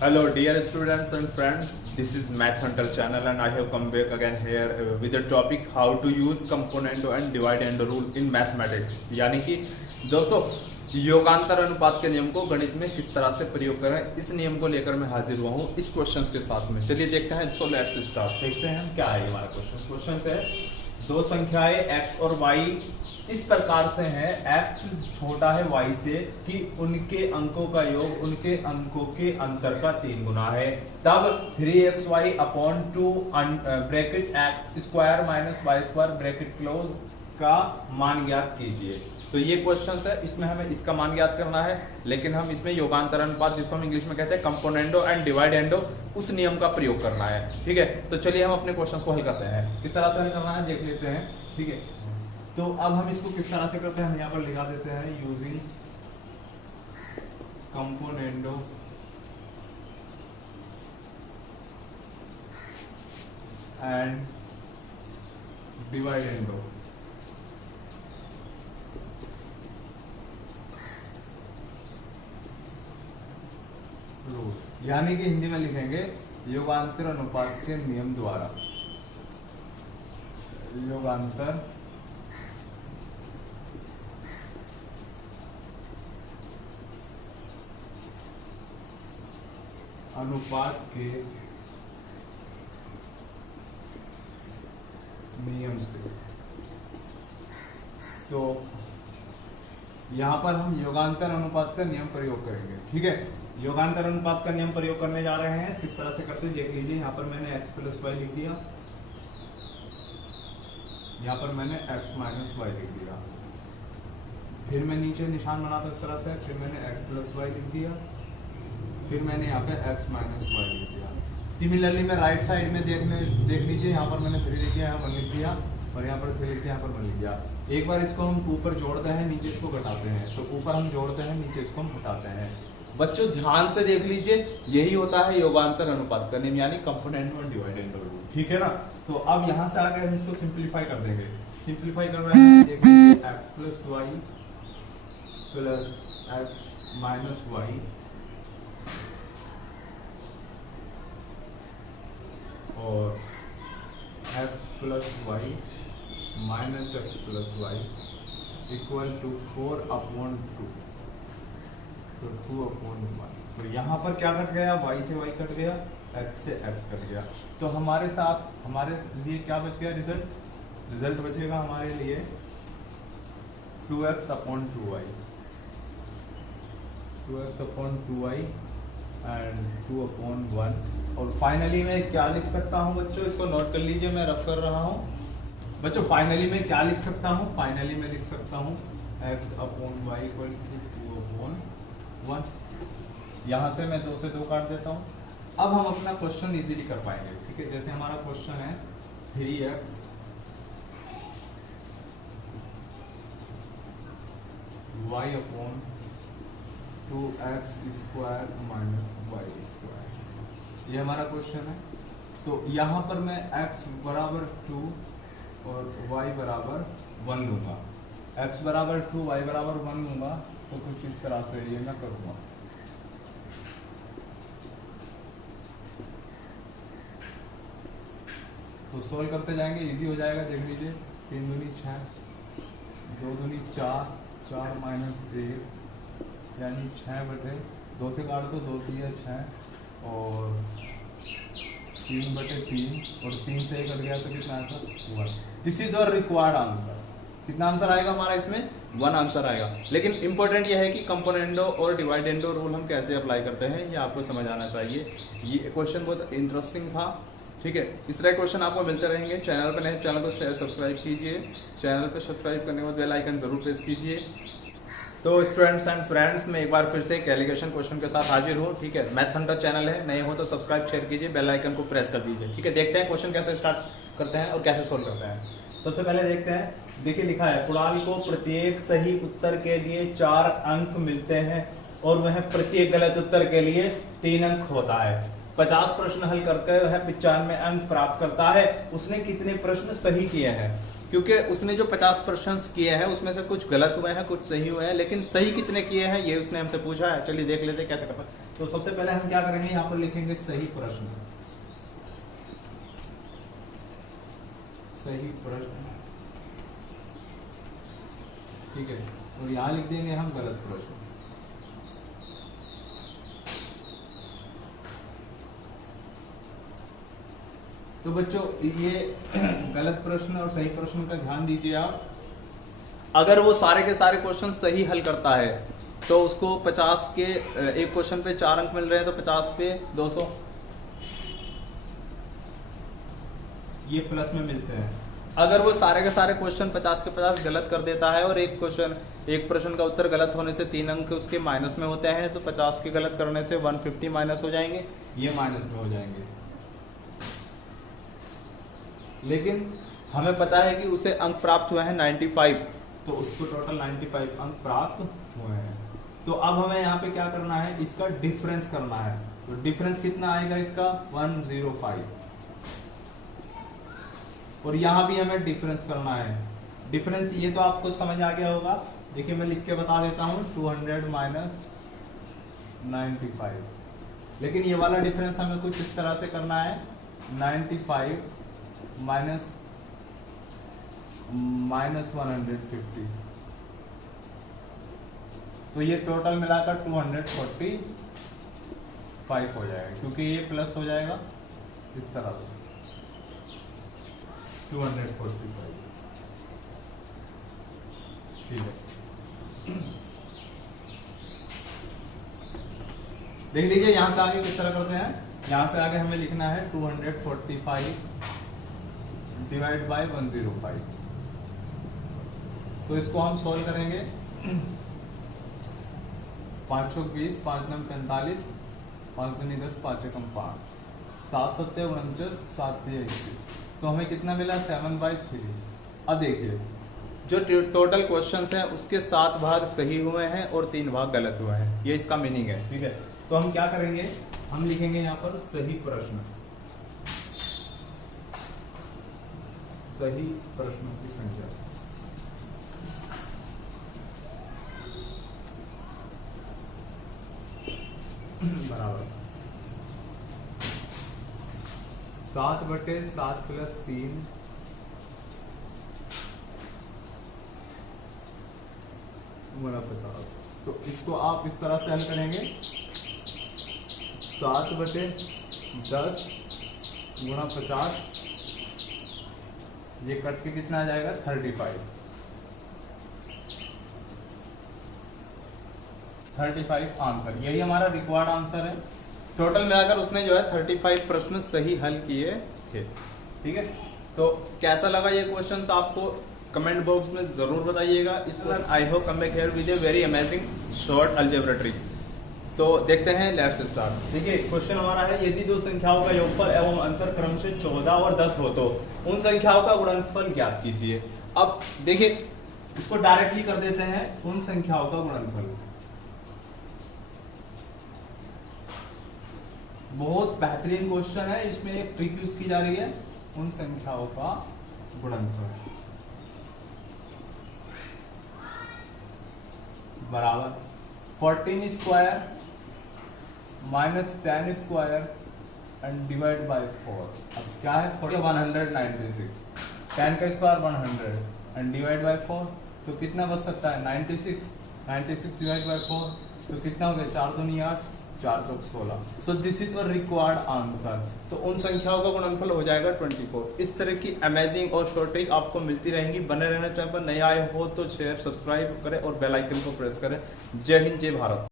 Hello dear students and friends, this is Maths Hunter channel and I have come back again here with the topic how to use component and divide and rule in mathematics। यानी कि दोस्तों योगांतर अनुपात के नियम को गणित में किस तरह से प्रयोग करें, इस नियम को लेकर मैं हाजिर हुआ हूँ इस क्वेश्चंस के साथ में। चलिए देखते हैं, सो लेट्स स्टार्ट। देखते हैं हम क्या है हमारा क्वेश्चन है दो संख्याएं x और y इस प्रकार से हैं, x छोटा है y से कि उनके अंकों का योग उनके अंकों के अंतर का 3 गुना है। तब 3xy upon 2 bracket x square minus Y square bracket close का मान ज्ञात कीजिए। तो ये क्वेश्चन है, इसमें हमें इसका मान ज्ञात करना है, लेकिन हम इसमें योगांतर अनुपात जिसको हम इंग्लिश में कहते हैं कंपोनेंडो एंड डिवाइडेंडो, उस नियम का प्रयोग करना है। ठीक है, तो चलिए हम अपने क्वेश्चंस को हल करते हैं। किस तरह से हल करना है देख लेते हैं। ठीक है, तो अब हम इसको किस तरह से करते हैं, हम यहाँ पर लिखा देते हैं यूजिंग कंपोनेंडो एंड डिवाइडेंडो। यानी कि हिंदी में लिखेंगे योगांतर अनुपात के नियम द्वारा, योगांतर अनुपात के नियम से। तो यहां पर हम योगांतर अनुपात का नियम प्रयोग करेंगे। ठीक है, योगांतर अनुपात का नियम प्रयोग करने जा रहे हैं। किस तरह से करते हैं देख लीजिए। यहाँ पर मैंने x प्लस वाई लिख दिया, यहाँ पर मैंने x माइनस वाई लिख दिया, फिर मैं नीचे निशान बनाता इस तरह से, फिर मैंने x प्लस वाई लिख दिया, फिर मैंने यहाँ पे x माइनस वाई लिख दिया। सिमिलरली मैं राइट साइड में देख लीजिए, यहाँ पर मैंने 3 लिख दिया, यहाँ पर लिख दिया, और यहाँ पर 3 लिख दिया, यहाँ पर 1 लिख दिया। एक बार इसको हम ऊपर जोड़ते हैं, नीचे इसको घटाते हैं। तो ऊपर हम जोड़ते हैं, नीचे इसको हम घटाते हैं। बच्चों ध्यान से देख लीजिए, यही होता है योगांतर अनुपात का नियम, यानी कंपोनेंट और डिवाइडेंड रूल। ठीक है ना। तो अब यहां से आगे हम इसको सिंपलीफाई कर देंगे। सिंपलीफाई कर रहे हैं, देख लीजिए x plus Y plus X minus Y और x plus Y minus X plus Y equal to 4/2, तो 2/1। तो यहाँ पर क्या कट गया, y से y कट गया, x से x कट गया। तो हमारे साथ हमारे लिए क्या बच गया, रिजल्ट बचेगा हमारे लिए 2x/2y, 2x/2y एंड 2/1। और फाइनली मैं क्या लिख सकता हूँ बच्चों, इसको नोट कर लीजिए, मैं रफ कर रहा हूँ बच्चों। फाइनली मैं क्या लिख सकता हूँ, फाइनली मैं लिख सकता हूँ x/y इक्वल टू 2/1। यहाँ से मैं 2 से 2 काट देता हूँ। अब हम अपना क्वेश्चन इजीली कर पाएंगे। ठीक है, जैसे हमारा क्वेश्चन है 3x y/2x square minus Y square, ये हमारा क्वेश्चन है। तो यहाँ पर मैं x बराबर 2 और y बराबर 1 लूंगा। x बराबर 2 y बराबर 1 लूंगा, तो कुछ इस तरह से ये मैं करूंगा। तो सोल्व करते जाएंगे, इजी हो जाएगा। देख लीजिए 3 दूनी 6, 2 दूनी 4, 4 माइनस 1 यानी 6/2 से काट दो, 2 3 6 और 3/3 और 3 से 1 कट गया तो कितना answer 1। This is our required answer. कितना आंसर आएगा हमारा इसमें, 1 आंसर आएगा। लेकिन इंपॉर्टेंट यह है कि कंपोनेंडो और डिवाइडेंडो रूल हम कैसे अप्लाई करते हैं, ये आपको समझ आना चाहिए। ये क्वेश्चन बहुत इंटरेस्टिंग था। ठीक है, इस तरह क्वेश्चन आपको मिलते रहेंगे। चैनल पर नए, चैनल को शेयर सब्सक्राइब कीजिए। चैनल पर सब्सक्राइब करने के बाद बेल आइकन जरूर प्रेस कीजिए। तो स्टूडेंट्स एंड फ्रेंड्स, मैं एक बार फिर से एक एलिगेशन क्वेश्चन के साथ हाजिर हूँ। ठीक है, मैथ्स हंटर चैनल है, नए हो तो सब्सक्राइब शेयर कीजिए, बेल आइकन को प्रेस कर दीजिए। ठीक है, देखते हैं क्वेश्चन कैसे स्टार्ट करते हैं और कैसे सोल्व करते हैं। सबसे पहले देखते हैं, देखिए लिखा है कुणाल को प्रत्येक सही उत्तर के लिए 4 अंक मिलते हैं और वह प्रत्येक गलत उत्तर के लिए 3 अंक होता है। 50 प्रश्न हल करके वह 95 अंक प्राप्त करता है। उसने कितने प्रश्न सही किए हैं? क्योंकि उसने जो 50 प्रश्न किए हैं उसमें से कुछ गलत हुए हैं, कुछ सही हुए हैं, लेकिन सही कितने किए हैं ये उसने हमसे पूछा है। चलिए देख लेते हैं कैसे करना है। तो सबसे पहले हम क्या करेंगे, यहाँ पर लिखेंगे सही प्रश्न, सही प्रश्न, ठीक है, और यहां लिख देंगे हम गलत प्रश्न। तो बच्चों ये गलत प्रश्न और सही प्रश्न का ध्यान दीजिए आप। अगर वो सारे के सारे क्वेश्चन सही हल करता है तो उसको 50 के एक क्वेश्चन पे 4 अंक मिल रहे हैं, तो 50 पे 200 ये प्लस में मिलते हैं। अगर वो सारे के सारे क्वेश्चन 50 के 50 गलत कर देता है और एक प्रश्न का उत्तर गलत होने से 3 अंक उसके माइनस में होते हैं, तो 50 के गलत करने से 150 माइनस हो जाएंगे, ये माइनस में हो जाएंगे। लेकिन हमें पता है कि उसे अंक प्राप्त हुए हैं 95, तो उसको टोटल 95 अंक प्राप्त हुए हैं। तो अब हमें यहाँ पे क्या करना है, इसका डिफरेंस करना है। तो डिफरेंस कितना आएगा इसका 105, और यहां भी हमें डिफरेंस करना है। डिफरेंस ये तो आपको समझ आ गया होगा, देखिए मैं लिख के बता देता हूं 200 माइनस 95, लेकिन ये वाला डिफरेंस हमें कुछ इस तरह से करना है 95 माइनस 150, तो ये टोटल मिलाकर 245 हो जाएगा, क्योंकि ये प्लस हो जाएगा इस तरह से 245, ठीक है। देख लीजिए यहां से आगे किस तरह करते हैं, यहां से आगे हमें लिखना है 245 डिवाइड बाय 105, तो इसको हम सोल्व करेंगे 5 चौक 20, 5 नम 45, 5 दूनी 10, 5 एकम 5, 7 सत्ते 49, 7 21, तो हमें कितना मिला 7/3। अब देखिए जो टोटल क्वेश्चंस हैं उसके 7 भाग सही हुए हैं और 3 भाग गलत हुए हैं, ये इसका मीनिंग है, ठीक है। तो हम क्या करेंगे, हम लिखेंगे यहाँ पर सही प्रश्न, सही प्रश्नों की संख्या बराबर 7/7 + 3 गुणा 50। तो इसको आप इस तरह से हल करेंगे 7/10 गुणा 50, ये कट के कितना आ जाएगा 35 आंसर, यही हमारा रिक्वायर्ड आंसर है। टोटल मिलाकर उसने जो है 35 प्रश्न सही हल किए थे, ठीक है। तो कैसा लगा ये क्वेश्चंस आपको कमेंट बॉक्स में जरूर बताइएगा। इस पर I hope come back here with a very amazing short algebra trick. तो देखते हैं, लेट्स स्टार्ट। देखिए क्वेश्चन हमारा है, यदि दो संख्याओं का योगफल एवं अंतर क्रम से 14 और 10 हो तो उन संख्याओं का गुणनफल ज्ञात कीजिए। अब देखिए इसको डायरेक्टली कर देते हैं, उन संख्याओं का गुणनफल। बहुत बेहतरीन क्वेश्चन है, इसमें एक ट्रिक यूज की जा रही है, उन संख्याओं का गुणनफल बराबर 14 square minus 10 square and divide by 4। अब क्या है 196, 10 का स्क्वायर 100 एंड डिवाइड बाय 4, तो कितना बच सकता है 96 डिवाइड बाय 4, तो कितना हो गया 4 दूनी 8, 4 चौक 16। So this is a required answer. तो उन संख्याओं का गुणनफल हो जाएगा 24। इस तरह की अमेजिंग और शॉर्ट ट्रिक आपको मिलती रहेंगी। बने रहना चैनल पर, नए आए हो तो शेयर सब्सक्राइब करें और बेल आइकन को प्रेस करें। जय हिंद, जय भारत।